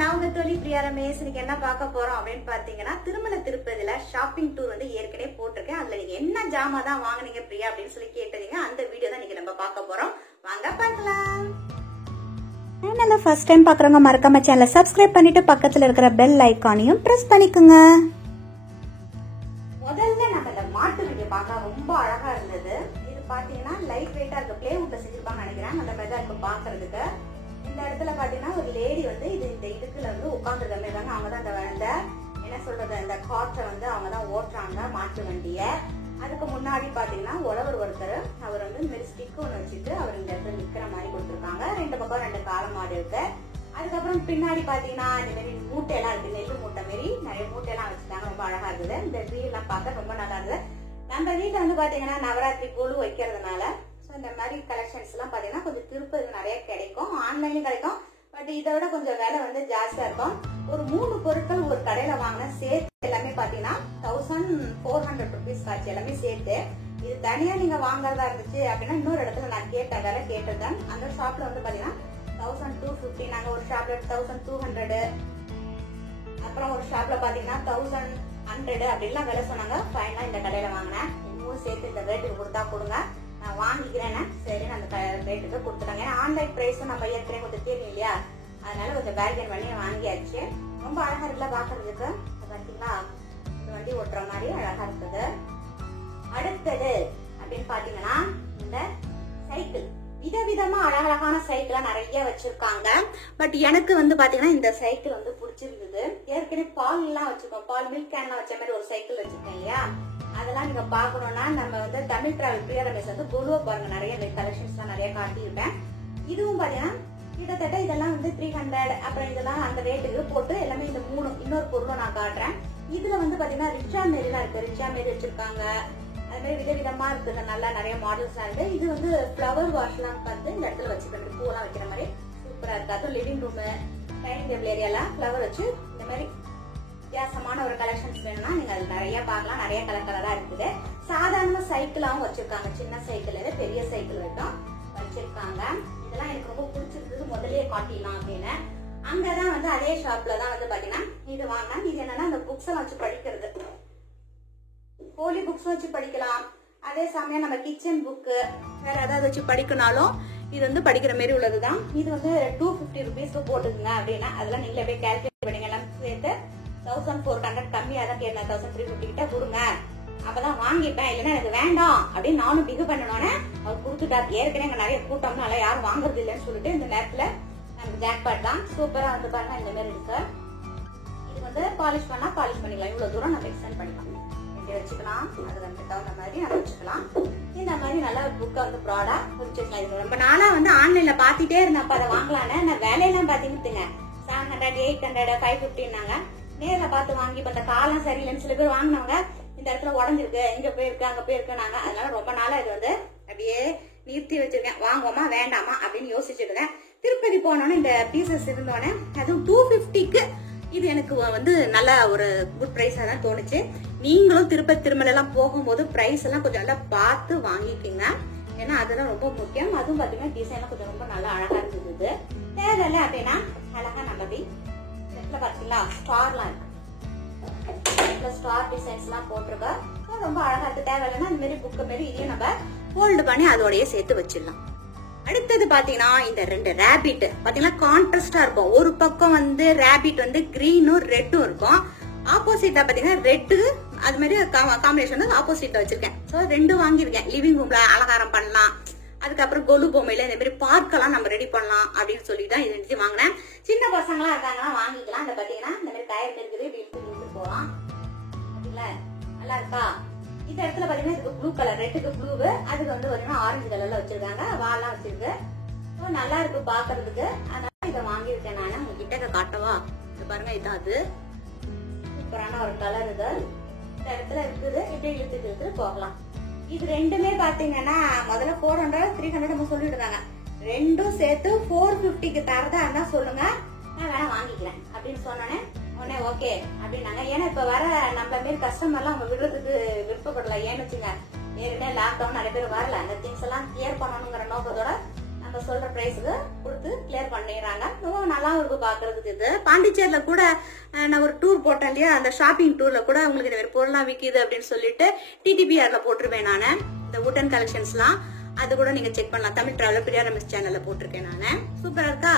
நான் உங்க தோழி பிரியா ரமேஷ். இன்னைக்கு என்ன பார்க்க போறோம் அப்படின்னு பாத்தீங்கன்னா, திருமலை திருப்பதியில ஷாப்பிங் டூர் வந்து ஏற்கனவே போட்டிருக்கேன். அதுல நீங்க என்ன ஜாமா தான் வாங்குனீங்க பிரியா அப்படின்னு சொல்லி கேட்டீங்க. அந்த வீடியோ தான் இன்னைக்கு நம்ம பார்க்க போறோம். வாங்க பார்க்கலாம். சேனலை ஃபர்ஸ்ட் டைம் பாக்குறவங்க மறக்காம சேனலை சப்ஸ்கிரைப் பண்ணிட்டு பக்கத்துல இருக்கிற பெல் ஐகானையும் பிரஸ் பண்ணிக்கோங்க. முதல்ல நம்ம இந்த மாட்டு வண்டியை பார்க்க ரொம்ப அழகா இருந்தது. இது பாத்தீங்கன்னா லைட் வெயிட்டா இருக்கு. பிளேவுட்ல செஞ்சிருப்பாங்க நினைக்கிறேன். அந்த மாதிரி தான் இருக்கு பாக்குறதுக்கு. இந்த இடத்துல பாத்தீங்கன்னா ஒரு லேடி வந்து இந்த இதுக்குல வந்து உட்கார்ந்துருக்க மாதிரி தாங்க. அவங்க தான் அந்த என்ன சொல்றது அந்த காற்றை வந்து அவங்க தான் ஓட்டுறாங்க மாட்டு வண்டிய. அதுக்கு முன்னாடி பாத்தீங்கன்னா ஒருத்தர் அவர் வந்து இந்த மாதிரி ஸ்டிக் ஒன்று வச்சுட்டு அவர் இந்த இடத்துல நிக்கிற மாதிரி கொடுத்துருக்காங்க. ரெண்டு பக்கம் ரெண்டு காளை மாடு இருக்கு. அதுக்கப்புறம் பின்னாடி பாத்தீங்கன்னா இந்த மாதிரி மூட்டை எல்லாம் இருக்கு. நெல்லு மூட்டை மாரி நிறைய மூட்டை எல்லாம் வச்சுட்டாங்க. ரொம்ப அழகா இருக்குது. இந்த ட்ரீ எல்லாம் பார்க்க ரொம்ப நல்லா இருந்தது. நம்ம வீட்டுல வந்து பாத்தீங்கன்னா நவராத்திரி கொலு வைக்கிறதுனால இந்த மாதிரி கலெக்ஷன்ஸ் எல்லாம் பாத்தீங்கன்னா கொஞ்சம் திருப்பதி நிறைய கிடைக்கும். ஆன்லைன்லயும் கிடைக்கும். பட் இதை விட கொஞ்சம் விலை வந்து ஜாஸ்தியா இருக்கும். ஒரு 3 பொருட்கள் ஒரு கடையில வாங்கின சேர்த்து எல்லாமே பாத்தீங்கன்னா 1400 rupees காட்சி எல்லாமே சேர்த்து. இது தனியா நீங்க வாங்குறதா இருந்துச்சு அப்படின்னா இன்னொரு இடத்துல நான் விலை கேட்டிருக்கேன். அந்த ஷாப்ல வந்து பாத்தீங்கன்னா 1250. நாங்க ஒரு ஷாப்ல 1200, அப்புறம் ஒரு ஷாப்ல பாத்தீங்கன்னா 1100 அப்படின்லாம் விலை சொன்னாங்க. ஃபைனலா இந்த கடையில வாங்கினேன். இன்னும் சேர்த்து இந்த ரேட்டுக்கு கொடுத்தா கொடுங்க, நான் வாங்கிக்கிறேன்னு சரி அந்த ரேட்டுக்கு கொடுத்துட்டாங்க. ஏன்னா ஆன்லைன் பிரைஸும் நம்ம ஏற்கனவே கொஞ்சம் தெரியும் இல்லையா, அதனால கொஞ்சம் பேர்கெயின் பண்ணி வாங்கியாச்சு. ரொம்ப அழகா இருக்குல்ல பாக்குறதுக்கு. பாத்தீங்களா இந்த வண்டி ஓட்டுற மாதிரி அழகா இருக்குது. அடுத்தது அப்படின்னு பாத்தீங்கன்னா இந்த சைக்கிள். விதவிதமா அழகழகான சைக்கிளா நிறைய வச்சிருக்காங்க. பட் எனக்கு வந்து பாத்தீங்கன்னா இந்த சைக்கிள் வந்து பிடிச்சிருந்தது. ஏற்கனவே பால் எல்லாம் வச்சிருக்கோம். பால் மில்க் கேன் எல்லாம் வச்ச மாதிரி ஒரு சைக்கிள் வச்சிருக்கேன் இல்லையா. அதெல்லாம் நீங்க பாக்கணும்னா நம்ம வந்து தமிழ் டிராவல் பிரியா ரமேஷ் வந்து குழுவ பாருங்க. நிறைய கலெக்ஷன்ஸ் எல்லாம் நிறைய காட்டியிருப்பேன். இதுவும் பாத்தீங்கன்னா கிட்டத்தட்ட இதெல்லாம் வந்து 300. அப்புறம் இதெல்லாம் அந்த ரேட்டுக்கு போட்டு எல்லாமே இந்த 3 இன்னொரு பொருளும் நான் காட்டுறேன். இதுல வந்து பாத்தீங்கன்னா ரிச்சா மாரி எல்லாம் இருக்கு. ரிச்சா மாரி வச்சிருக்காங்க. அது மாதிரி விதவிதமா இருக்குது. நல்லா நிறைய மாடல்ஸ் இருக்கு. இது வந்து பிளவர் வாஷ் எல்லாம் பார்த்து இந்த இடத்துல வச்சுக்கிறது. பூவெல்லாம் வைக்கிற மாதிரி சூப்பரா இருக்கு. அதுவும் லிவிங் ரூம் டைனிங் டேபிள் ஏரியாலாம் பிளவர் வச்சு இந்த மாதிரி வித்தியாசமான ஒரு கலெக்ஷன்ஸ் வேணும்னா நீங்க அது நிறைய பார்க்கலாம். நிறைய கலர் கலரா இருக்குது. சாதாரண சைக்கிளாவும் வச்சிருக்காங்க. சின்ன சைக்கிள் பெரிய சைக்கிள் வரைக்கும் வச்சிருக்காங்க. இதெல்லாம் எனக்கு ரொம்ப பிடிச்சிருந்தது. முதலே காட்டிடலாம் அப்படின்னு அங்கதான் வந்து அதே ஷாப்ல தான் வந்து பாத்தீங்கன்னா இது வாங்கினா. இது என்னன்னா அந்த புக்ஸ் எல்லாம் வச்சு படிக்கிறது. ஹோலி புக்ஸ் வச்சு படிக்கலாம். அதே சமயம் நம்ம கிச்சன் புக்கு வேற ஏதாவது வச்சு படிக்கனாலும் இது வந்து படிக்கிற மாதிரி உள்ளதுதான். இது வந்து 250 rupees போட்டுக்குங்க அப்படின்னா அதெல்லாம் நீங்களே போய் கால்குலேட் பண்ணீங்க. எல்லாம் சேர்த்து 1400 கம்மியா தான் கேட்டேன். 1350 கிட்ட கொடுங்க, அப்பதான் வாங்கிப்பேன். இல்லைன்னா எனக்கு வேண்டாம் அப்படின்னு நானும் பிகு பண்ணணும்னு அவர் கொடுத்துட்டாரு. ஏற்கனவே நிறைய கூட்டம்னால யாரும் வாங்குறது இல்லைன்னு சொல்லிட்டு இந்த நேரத்துல நமக்கு ஜாக்பாட் தான். சூப்பரா வந்து பாருங்க இந்த மாதிரி இருக்கு. இது வந்து பாலிஷ் பண்ணா பாலிஷ் பண்ணிக்கலாம். இவ்வளவு தூரம் நம்ம எக்ஸ்டெண்ட் பண்ணிக்கலாம், வச்சுக்கலாம். அது வந்து தகுந்த மாதிரி நம்ம வச்சுக்கலாம். இந்த மாதிரி நல்லா புக்கை வந்து ப்ராடா வச்சுக்கலாம். ரொம்ப நாளா வந்து ஆன்லைன்ல பாத்துட்டே இருந்தேன். அப்ப அதை வாங்கலான்னு நான் வேலையெல்லாம் பாத்தீங்கன்னா 700, 800, 550 நேரில் பார்த்து வாங்கி இப்ப இந்த காலம் சரியில்லைன்னு சில பேர் வாங்கினவங்க இந்த இடத்துல உடஞ்சிருக்கு, இங்க போயிருக்கு அங்க போயிருக்கு நாங்க. அதனால ரொம்ப நாளா இது வந்து அப்படியே நிறுத்தி வச்சிருக்கேன். வாங்குவோமா வேண்டாமா அப்படின்னு யோசிச்சுட்டு இருந்தேன். திருப்பதி போனோன்னு இந்த பீசஸ் இருந்தோடனே அதுவும் 250க்கு இது எனக்கு வந்து நல்ல ஒரு குட் பிரைஸா தான் தோணுச்சு. நீங்களும் திருப்பதி திருமலை எல்லாம் போகும்போது பிரைஸ் எல்லாம் கொஞ்சம் நல்லா பார்த்து வாங்கிக்கோங்க. ஏன்னா அதுதான் ரொம்ப முக்கியம். அதுவும் பாத்தீங்கன்னா டிசைன்லாம் கொஞ்சம் ரொம்ப நல்லா அழகா இருந்தது. தேவையில்லை அப்படின்னா அழகா நம்ம பாத்தீங்களா ஸ்டார்லாம் இருக்கு. ஸ்டார் டிசைன்ஸ் எல்லாம் போட்டிருக்க ரொம்ப அழகா இருக்கு. தேவையில்லைன்னா இந்த மாதிரி புக்கு மாரி இதையும் நம்ம ஹோல்டு பண்ணி அதோடய சேர்த்து வச்சிடலாம். அடுத்தது பாத்தீங்கன்னா இந்த 2 ரேபிட் பாத்தீங்கன்னா கான்ட்ராஸ்டா இருக்கும். ஒரு பக்கம் வந்து ரேபிட் வந்து கிரீனும் ரெட்டும் இருக்கும். ஆப்போசிட்டா பாத்தீங்கன்னா ரெட்டு அது மாதிரி காம்பினேஷன் வந்து ஆப்போசிட்ல வச்சிருக்கேன். சோ 2 வாங்கிருக்கேன். லிவிங் ரூம்ல அலங்காரம் பண்ணலாம். அதுக்கப்புறம் கொலு பொம்மையில இந்த மாதிரி பார்க்கெல்லாம் நம்ம ரெடி பண்ணலாம் அப்படின்னு சொல்லிட்டு இது எடுத்து வாங்கினேன். சின்ன பசங்களா இருக்காங்கன்னா வாங்கிக்கலாம். இந்த பாத்தீங்கன்னா இந்த மாதிரி டயர் இருக்குது. இழுத்து போலாம். நல்லா இருக்கா. இந்த இடத்துல பாத்தீங்கன்னா இதுக்கு ப்ளூ கலர், ரெட்டுக்கு ப்ளூ, அதுக்கு வந்து பாத்தீங்கன்னா ஆரஞ்சு கலர்ல வச்சிருக்காங்க. வால்லாம் வச்சிருக்கு. நல்லா இருக்கு பாக்குறதுக்கு. அதனால இதை வாங்கியிருக்கேன் நானு. உங்ககிட்ட காட்டவா? இது பாருங்க, இதான் அது சூப்பரான ஒரு கலர். இது இந்த இடத்துல இருக்குது. இப்படி இழுத்து போகலாம். இது ரெண்டுமே பாத்தீங்கன்னா முதல்ல 400, 300 நம்ம சொல்லிட்டு இருக்காங்க. ரெண்டும் சேர்த்து 450க்கு தரதா இருந்தா சொல்லுங்க, நான் வேணா வாங்கிக்கிறேன் அப்படின்னு சொன்னோன்னே உடனே ஓகே அப்படின்னாங்க. ஏன்னா இப்ப வர நம்மள மாரி கஸ்டமர் எல்லாம் அவங்க விடுறதுக்கு விருப்பப்படல. ஏன்னு வச்சுங்க, ஏற்கனவே லாக்டவுன் நிறைய பேர் வரல. அந்த திங்ஸ் எல்லாம் கிளியர் பண்ணணுங்கிற நோக்கத்தோட நம்ம நம்ம சொல்ற பிரைஸுக்கு கொடுத்து கிளியர் பண்ணிடுறாங்க. ரொம்ப நல்லா இருக்கு பாக்குறதுக்கு. இது பாண்டிச்சேரியில கூட நான் ஒரு டூர் போட்டேன் இல்லையா, அந்த ஷாப்பிங் டூர்ல கூட உங்களுக்கு இந்த மாதிரி பொருள்லாம் விற்கிது அப்படின்னு சொல்லிட்டு TTPRல போட்டிருப்பேன் நானு. இந்த வுட்டன் கலெக்ஷன்ஸ்லாம் அது கூட நீங்க செக் பண்ணலாம். தமிழ் டிராவலர் பிரியா ரமேஷ் சேனல்ல போட்டிருக்கேன் நானு. சூப்பரா இருக்கா?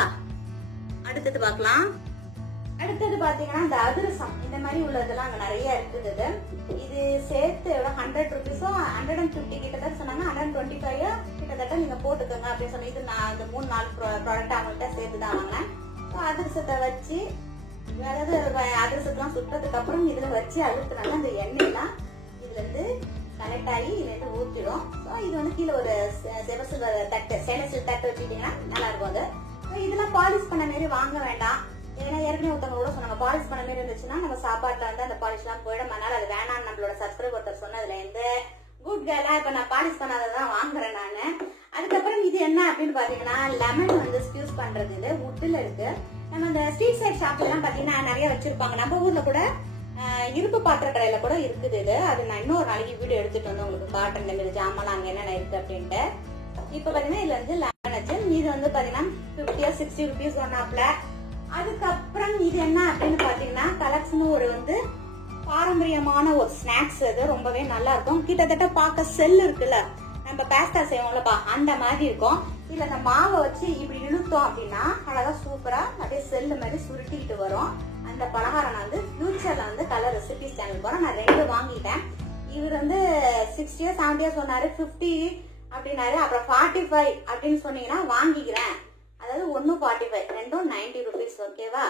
அடுத்தது பார்க்கலாம். அடுத்தது பாத்தீங்கன்னா இந்த அதிரசம் இந்த மாதிரி உள்ளதெல்லாம் அங்க நிறைய இருக்குது. இது சேர்த்து 100 ருபீஸோ 150 கிட்டத்தட்ட சொன்னாங்க. 125 கிட்டத்தட்ட நீங்க போட்டுக்கோங்க அப்படின்னு சொல்லி இது நான் இந்த 3-4 ப்ராடக்ட் அவங்கள்ட்ட சேர்த்துதான் வாங்கினேன். அதிரசத்தை வச்சு, அதாவது அதிரசத்தெல்லாம் சுட்டதுக்கு அப்புறம் இதுல வச்சு அழுத்தினால அந்த எண்ணெய்லாம் இதுல இருந்து கனெக்ட் ஆகி இதுல இருந்து ஊற்றிடும். இது வந்து கீழே ஒரு செவசில்வர் தட்டு, ஸ்டெயின்லெஸ் ஸ்டீல் தட்டு வச்சுட்டீங்கன்னா நல்லா இருக்கும். அது இதெல்லாம் பாலிஷ் பண்ண மாதிரி வாங்க வேண்டாம். ஏன்னா ஏற்கனவே ஒருத்தவங்க கூட சொன்னாங்க பாலிஷ் பண்ண மாதிரி இருந்துச்சுன்னா நம்ம சாப்பாட்டுல வந்து அந்த பாலிஷ் எல்லாம் போயிடும். அதனால அது வேணாம்னு நம்மளோட சப்ஸ்கிரைபர் ஒருத்தர் சொன்னதுல இருந்து குட் கேர்லா இப்ப நான் பாலிஷ் பண்ணாதான் வாங்குறேன் நானு. அதுக்கப்புறம் இது என்ன அப்படின்னு பாத்தீங்கன்னா லெமன் வந்து ஸ்க்யூஸ் பண்றது. இது வுட்ல இருக்கு. நம்ம இந்த ஸ்ட்ரீட் சைட் ஷாப்ல எல்லாம் பாத்தீங்கன்னா நிறைய வச்சிருப்பாங்க. நம்ம ஊர்ல கூட இருப்பு பாத்திர கடையில கூட இருக்குது இது. அது நான் இன்னொரு நாளைக்கு வீடியோ எடுத்துட்டு வந்து உங்களுக்கு காட்டுறேன் இந்த மாதிரி ஜாமான் அங்க என்னென்ன இருக்கு அப்படின்ட்டு. இப்ப பாத்தீங்கன்னா இதுல வந்து லெமன் வச்சு இது வந்து பாத்தீங்கன்னா 50 or 60 ருபீஸ் ஒன்னாப்ல. அதுக்கப்புறம் இது என்ன அப்படின்னு பாத்தீங்கன்னா கலெக்ஷன் ஒரு வந்து பாரம்பரியமான ஒரு ஸ்நாக்ஸ். அது ரொம்பவே நல்லா இருக்கும். கிட்டத்தட்ட பார்க்க செல் இருக்குல்ல, நம்ம பாஸ்தா செய்வோம்லப்பா அந்த மாதிரி இருக்கும். இதுல அந்த மாவை வச்சு இப்படி இழுத்தோம் அப்படின்னா அழகா சூப்பரா அப்படியே செல்லு மாதிரி சுருட்டிக்கிட்டு வரும். அந்த பலகாரம் நான் வந்து ஃபியூச்சர்ல வந்து கலர் ரெசிபிஸ் சேனல் போறேன். நான் 2 வாங்கிட்டேன். இவர் வந்து 60 or 70 சொன்னாரு, 50 அப்படின்னாரு. அப்புறம் 45 அப்படின்னு சொன்னீங்கன்னா வாங்கிக்கிறேன். அதாவது 1 45, 2 90 ருபீஸ். ஓகேவா?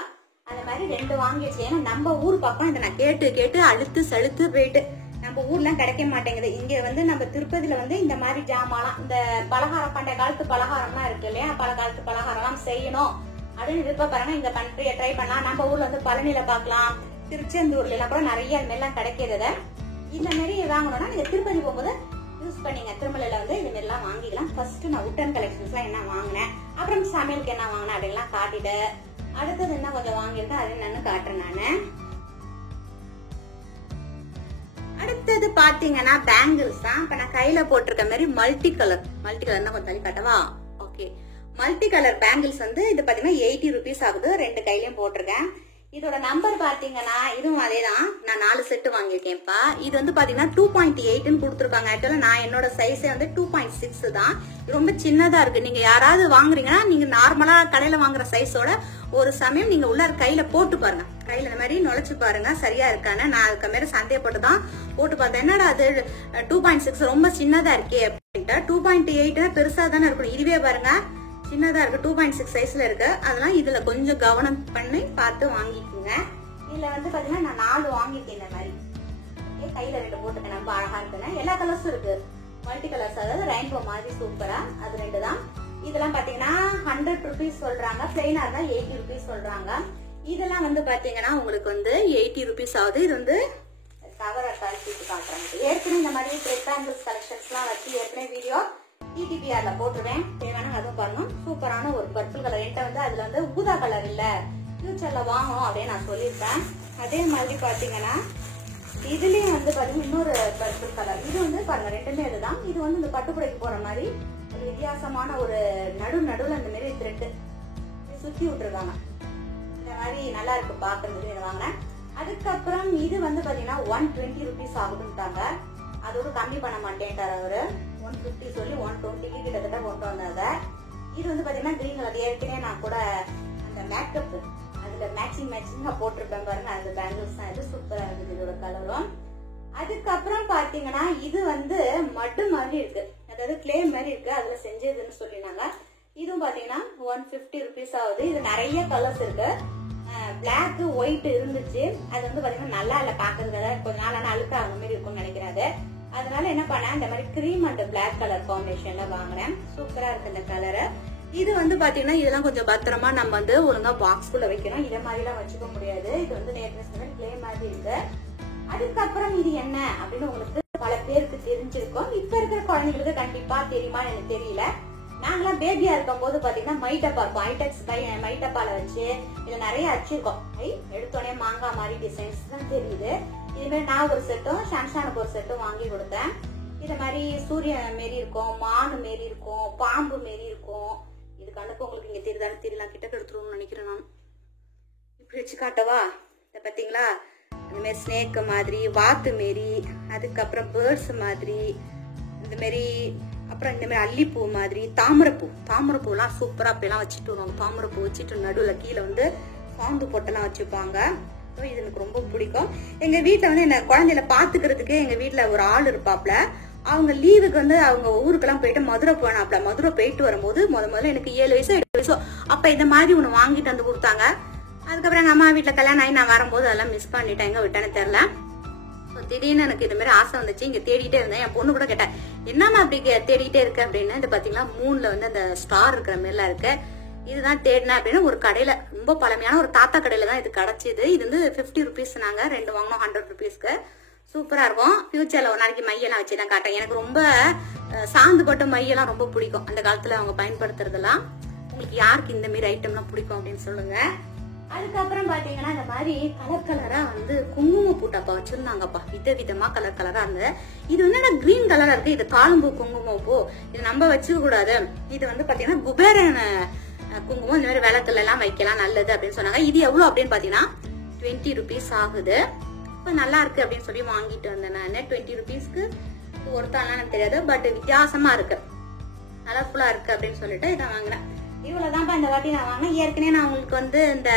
அந்த மாதிரி 2 வாங்கிடுச்சு. ஏன்னா நம்ம ஊர் பக்கம் இதை நான் கேட்டு அழுத்து சழுத்து போயிட்டு நம்ம ஊர்லாம் கிடைக்க மாட்டேங்குது. இங்க வந்து நம்ம திருப்பதியில வந்து இந்த மாதிரி ஜாமான் இந்த பலகாரம் பண்டைய காலத்து பலகாரம்லாம் இருக்கு இல்லையா, பல காலத்து பலகாரம் எல்லாம் செய்யணும் அப்படின்னு விருப்பப்படுறாங்க. இங்க பண்றிய ட்ரை பண்ணலாம். நம்ம ஊர்ல வந்து பழனியில பாக்கலாம், திருச்செந்தூர்ல எல்லாம் கூட நிறைய அது மாதிரிலாம் கிடைக்கிறது. இந்த மாதிரி வாங்கணும்னா நீங்க திருப்பதி போகும்போது யூஸ் பண்ணீங்க. திருமலையில வந்து இது மாதிரி எல்லாம் வாங்கிக்கலாம். ஃபர்ஸ்ட் நான் வுட்டன் கலெக்ஷன்ஸ் எல்லாம் என்ன வாங்கினேன், அப்புறம் சமையலுக்கு என்ன வாங்கினேன் அப்படின்லாம் காட்டிட்டு அடுத்தது என்ன கொஞ்சம் வாங்கியிருக்கேன் அது என்னன்னு காட்டுறேன் நானு. அடுத்தது பாத்தீங்கன்னா பேங்கிள்ஸ் தான். இப்ப நான் கையில போட்டிருக்க மாதிரி மல்டி கலர் கொஞ்சம் தள்ளி காட்டவா? ஓகே, மல்டி கலர் பேங்கிள்ஸ் வந்து இது பாத்தீங்கன்னா 80 ருபீஸ் ஆகுது. 2 கையிலயும் போட்டிருக்கேன். இதோட நம்பர் பாத்தீங்கன்னா இதுவும் அதேதான். நான் 4 செட்டு வாங்கியிருக்கேன்ப்பா. இது வந்து பாத்தீங்கன்னா 2.8 கொடுத்துருக்காங்க. ஆக்சுவலா நான் என்னோட சைஸே வந்து 2.6 தான். ரொம்ப சின்னதா இருக்கு. நீங்க யாராவது வாங்குறீங்கன்னா நீங்க நார்மலா கடையில வாங்குற சைஸோட ஒரு சமயம் நீங்க உள்ள கையில போட்டு பாருங்க. கையில இந்த மாதிரி நுழைச்சு பாருங்க சரியா இருக்கான்னு. நான் அதுக்கு மேல சந்தேகப்பட்டு தான் போட்டு பார்த்தேன். என்னடா அது 2.6 ரொம்ப சின்னதா இருக்கே அப்படின்ட்டு. 2.8 பெருசா தானே இருக்கணும். இதுவே பாருங்க சின்னதா இருக்கு. 2.6 சைஸ்ல இருக்கு. அதெல்லாம் இதுல கொஞ்சம் கவனம் பண்ணி பார்த்து வாங்கிக்கோங்க. இதுல வந்து பாத்தீங்கன்னா நான் 4 வாங்கிட்டேன். இந்த மாதிரி கையில 2 போட்டுக்கேன். ரொம்ப அழகா இருக்குன்னு. எல்லா கலர்ஸும் இருக்கு. மல்டி கலர்ஸ், அதாவது ரெயின்போ மாதிரி சூப்பரா. அது 2 தான். இதெல்லாம் பாத்தீங்கன்னா 100 ருபீஸ் சொல்றாங்க. பிளைனா இருந்தா 80 ருபீஸ் சொல்றாங்க. இதெல்லாம் வந்து பாத்தீங்கன்னா உங்களுக்கு வந்து 80 ருபீஸ் ஆகுது. இது வந்து கவரை கழிச்சு காட்டுறாங்க. ஏற்கனவே இந்த மாதிரி ரெக்டாங்கிள்ஸ் கலெக்ஷன்ஸ் எல்லாம் வச்சு ஏற்கனவே வீடியோ TTPRல போட்டுருவேன். தேவையான அதுவும் பாருங்க. சூப்பரான ஒரு பர்பிள் கலர். என்கிட்ட வந்து அதுல வந்து ஊதா கலர் இல்ல, ஃபியூச்சர்ல வாங்கணும் அப்படின்னு நான் சொல்லியிருப்பேன். அதே மாதிரி பாத்தீங்கன்னா இதுலயும் வந்து பாத்தீங்கன்னா இன்னொரு பர்பிள் கலர். இது வந்து பாருங்க 2மே இதுதான். இது வந்து இந்த பட்டுப்புடைக்கு போற மாதிரி ஒரு வித்தியாசமான ஒரு நடுவுல இந்த மாதிரி த்ரெட் சுத்தி விட்டுருக்காங்க. இந்த மாதிரி நல்லா இருக்கு பாக்குறதுக்கு. இதை வாங்கினேன். அதுக்கப்புறம் இது வந்து பாத்தீங்கன்னா 120 ருபீஸ் ஆகுதுன்ட்டாங்க. அதோட கம்மி பண்ண மாட்டேன்ட்டார் அவரு. 150 சொல்லி 120 கிட்டத்தட்ட கொண்டு வந்தாங்க. இது வந்து பாத்தீங்கன்னா கிரீன் கலர். ஏற்கனவே நான் கூட அந்த மேக்கப் அதுல மேட்சிங்கா போட்டிருப்பேன் பாருங்க. அந்த பேங்கிள்ஸ் தான். இது சூப்பரா இருக்குது இதோட கலரும். அதுக்கப்புறம் பாத்தீங்கன்னா இது வந்து மட்டு மாதிரி இருக்கு, அதாவது கிளே மாதிரி இருக்கு. அதுல செஞ்சதுன்னு சொல்லினாங்க. இதுவும் பாத்தீங்கன்னா 150 ருபீஸ் ஆகுது. இது நிறைய கலர்ஸ் இருக்கு. பிளாக் ஒயிட் இருந்துச்சு. அது வந்து பாத்தீங்கன்னா நல்லா இல்ல பாக்குறதுக்காக. கொஞ்ச நாள் அழுக்க அந்த மாதிரி இருக்கும்னு நினைக்கிறாரு. அதனால என்ன பண்ணேன், இந்த மாதிரி கிரீம் அண்ட் பிளாக் கலர் காம்பினேஷன்ல வாங்கினேன். சூப்பரா இருக்கு இந்த கலரு. இது வந்து பாத்தீங்கன்னா இதெல்லாம் கொஞ்சம் பத்திரமா நம்ம வந்து ஒழுங்கா பாக்ஸ்குள்ள வைக்கணும். இதை மாதிரி எல்லாம் வச்சுக்க முடியாது. இது வந்து நேற்று கிளே மாதிரி இருக்கு. அதுக்கப்புறம் இது என்ன அப்படின்னு உங்களுக்கு பல பேருக்கு தெரிஞ்சிருக்கும். இப்ப இருக்கிற குழந்தைங்களுக்கு கண்டிப்பா தெரியுமா எனக்கு தெரியல. நாங்கெல்லாம் பேபியா இருக்கும் போது பாத்தீங்கன்னா மைட்டப்பா இருக்கும். ஐடெக்ஸ் மைட்டப்பால வச்சு இதுல நிறைய அச்சிருக்கோம். எடுத்தோடனே மாங்காய் மாதிரி டிசைன்ஸ் தான் தெரியுது. இது மாதிரி நான் ஒரு செட்டும் ஷான்ஷானுக்கு ஒரு செட்டும் வாங்கி கொடுத்தேன். இது மாதிரி சூரியன் மாரி இருக்கும், மானு மாரி இருக்கும், பாம்பு மாரி இருக்கும். இதுக்கு அனுப்ப உங்களுக்கு இங்க தெரியுதானு தெரியலாம், கிட்ட எடுத்துருவோம்னு நினைக்கிறேன் நான். இப்படி வச்சு காட்டவா? இதை பார்த்தீங்களா, இந்த மாதிரி ஸ்னேக் மாதிரி, வாத்து மாரி, அதுக்கப்புறம் பேர்ட்ஸ் மாதிரி, இந்த மாதிரி, அப்புறம் இந்த மாதிரி அல்லிப்பூ மாதிரி, தாமரைப்பூலாம் சூப்பரா அப்படிலாம் வச்சுட்டு வருவாங்க. தாமரைப்பூ வச்சுட்டு நடுவில் கீழே வந்து சாந்து பொட்டெல்லாம் வச்சுப்பாங்க. இது எனக்கு ரொம்ப பிடிக்கும். எங்க வீட்டுல வந்து என்ன குழந்தையில பாத்துக்கிறதுக்கு எங்க வீட்டுல ஒரு ஆள் இருப்பாப்ல. அவங்க லீவுக்கு வந்து அவங்க ஊருக்கெல்லாம் போயிட்டு மதுரை போனாப்ல. மதுரை போயிட்டு வரும்போது முதல்ல எனக்கு 7 வயசோ 8 வயசோ அப்ப இந்த மாதிரி ஒண்ணு வாங்கிட்டு வந்து கொடுத்தாங்க. அதுக்கப்புறம் எங்க அம்மா வீட்டுல கல்யாணம் ஆகி நான் வரும்போது அதெல்லாம் மிஸ் பண்ணிட்டேன், எங்க விட்டேன்னு தெரியல. திடீர்னு எனக்கு இது மாதிரி ஆசை வந்துச்சு. இங்க தேடிட்டே இருந்தேன். என் பொண்ணு கூட கேட்டேன், என்னம்மா அப்படி தேடிட்டே இருக்கு அப்படின்னு. இது பாத்தீங்களா மூணுல வந்து அந்த ஸ்டார் இருக்கிற மாதிரிலாம் இருக்கு. இதுதான் தேடினேன் அப்படின்னு ஒரு கடையில, ரொம்ப பழமையான ஒரு தாத்தா கடையில தான் இது கிடைச்சிது. இது வந்து 50 ருபீஸ். நாங்க 2 வாங்கினோம் 100 ருபீஸ்க்கு. சூப்பரா இருக்கும். ஃபியூச்சர்ல ஒரு நாளைக்கு மையெல்லாம் வச்சுதான் காட்டேன். எனக்கு ரொம்ப சாந்து போட்ட மையெல்லாம் ரொம்ப பிடிக்கும். அந்த காலத்துல அவங்க பயன்படுத்துறதெல்லாம். உங்களுக்கு யாருக்கு இந்த மாதிரி ஐட்டம்லாம் பிடிக்கும் அப்படின்னு சொல்லுங்க. அதுக்கப்புறம் பாத்தீங்கன்னா இந்த மாதிரி கலர் கலரா வந்து குங்கும பூட்டப்பா வச்சிருந்தாங்கப்பா. விதவிதமா கலர் கலரா இருந்தது. இது வந்து கிரீன் கலரா இருக்கு. இது காலம்பூ குங்குமம் பூ. இது நம்ம வச்சுக்க கூடாது. இது வந்து பாத்தீங்கன்னா குபேரன் குங்குமம், இந்த மாதிரி விளக்குல எல்லாம் வைக்கலாம், நல்லது அப்படின்னு சொன்னாங்க. இது எவ்வளவு அப்படின்னு பாத்தீங்கன்னா 20 ருபீஸ் ஆகுது. இப்ப நல்லா இருக்கு அப்படின்னு சொல்லி வாங்கிட்டு வந்தேன் நான். 20 ருபீஸ்க்கு ஒருத்தாலாம் எனக்கு தெரியாது, பட் வித்தியாசமா இருக்கு, கலர்ஃபுல்லா இருக்கு அப்படின்னு சொல்லிட்டு இதை வாங்கினேன். இவ்வளவுதான்ப்பா இந்த வாட்டி நான் வாங்கினேன். ஏற்கனவே நான் உங்களுக்கு வந்து இந்த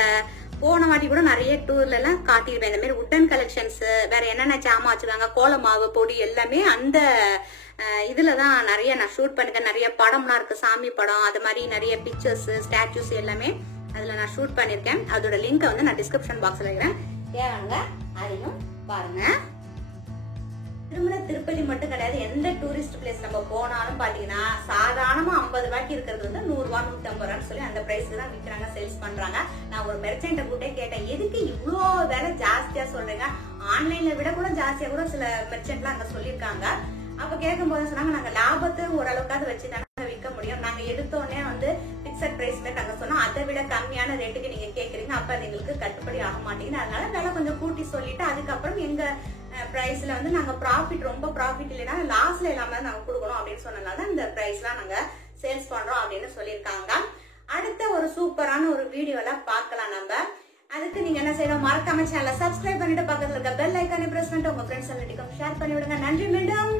போன வாட்டி கூட நிறைய டூர்ல எல்லாம் காட்டியிருப்பேன். இந்த மாதிரி உட்டன் கலெக்ஷன்ஸ், வேற என்னென்ன சாமான் வச்சிருக்காங்க, கோலமாவு பொடி எல்லாமே அந்த இதுலதான் நிறைய நான் ஷூட் பண்ணிருக்கேன். நிறைய படம்லாம் இருக்கு, சாமி படம், அது மாதிரி நிறைய பிக்சர்ஸ், ஸ்டாச்சுஸ் எல்லாமே அதுல நான் ஷூட் பண்ணிருக்கேன். அதோட லிங்க் வந்து நான் டிஸ்கிரிப்ஷன் பாக்ஸ்ல வைக்கிறேன், தேவைங்க அதையும் பாருங்க. திருப்பதி மட்டும் கிடையாது, எந்த டூரிஸ்ட் பிளேஸ் நம்ம போனாலும் பாத்தீங்கன்னா சாதாரணமா 50 ரூபாய்க்கு இருக்கிறது வந்து 100 ரூபாய் 150 ரூபான்னு சொல்லி அந்த பிரைஸ்க்கு தான் விற்கிறாங்க, சேல்ஸ் பண்றாங்க. நான் ஒரு மெர்ச்சன்ட்ட கூட்டே கேட்டேன், எதுக்கு இவ்வளோ விலை ஜாஸ்தியா சொல்றீங்க? ஆன்லைன்ல விட கூட ஜாஸ்தியா கூட சில மெர்ச்சன்ட்லாம் அங்க சொல்லியிருக்காங்க. அப்ப கேட்கும் போது சொன்னாங்க, நாங்க லாபத்தை ஓரளவுக்காவது வச்சு தானே விற்க முடியும். நாங்க எடுத்தோடனே வந்து பிக்சட் பிரைஸ் நாங்க சொன்னோம், அதை விட கம்மியான ரேட்டுக்கு நீங்க கேக்குறீங்க, அப்ப அது எங்களுக்கு கட்டுப்படி ஆக மாட்டேங்குது. அதனால விலை கொஞ்சம் கூட்டி சொல்லிட்டு அதுக்கப்புறம் எங்க பிரைஸ்ல வந்து நாங்க ப்ராஃபிட், ரொம்ப ப்ராஃபிட் இல்லைன்னா லாஸ்ல இல்லாம நாங்க கொடுக்கணும் அப்படின்னு சொன்னதுனால இந்த பிரைஸ்லாம் நாங்க சேல்ஸ் பண்றோம் அப்படின்னு சொல்லியிருக்காங்க. அடுத்த ஒரு சூப்பரான ஒரு வீடியோல பார்க்கலாம் நம்ம. அதுக்கு நீங்க என்ன செய்யணும், மறக்காம சேனலை சப்ஸ்கிரைப் பண்ணிட்டு பக்கத்துல இருக்க பெல் ஐக்கானை பிரஸ் பண்ணிட்டு உங்க ஃப்ரெண்ட்ஸ் எல்லாருக்கும் ஷேர் பண்ணி விடுங்க. நன்றி, மீண்டும்